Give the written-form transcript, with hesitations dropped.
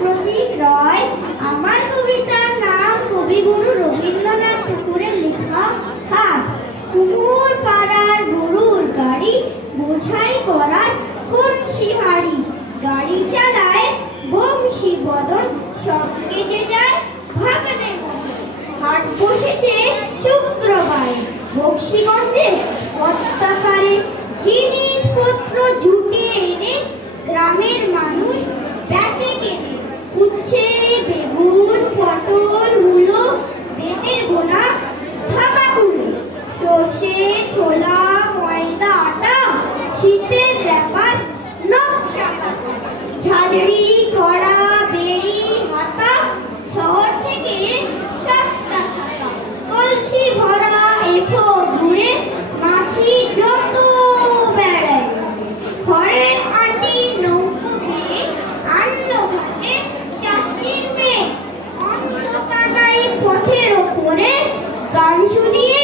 প্রতীক রয়। আমার কবিতার নাম কবিগুরু রবীন্দ্রনাথ ঠাকুরের লেখা হাট। কুমোর পাড়ার গরুর গাড়ি বোঝাই করার কলসি হাড়ি। গাড়ি চালায় বংশী বদন, সঙ্গে যে যায় ভাগনে মদন। হাট বসেছে শুক্রবারে বক্সিগঞ্জে অত্যাকারে। জিনিসপত্র জুটে এনে গ্রামের মানুষ বেচে কেনে। উচ্ছে, বেগুন, পটল, মূলো, বেতের গোনা, ধামাকুলো, সর্ষে, ছোলা, ময়দা, আটা, শীতের র্যাপার, নকশা কাটা, ঝাঁঝরি, কড়া, বেড়ি, হাতা, শহর থেকে সস্তা থাকা। কলসি ভরা এফো ঘুরে মাছি যত বেড়ায়। ঘরের আন্টি নৌকো খেয়ে আনলো ঘাটে চাষির মেয়ে। অন্ধকারাই পথের ওপরে গান শুনিয়ে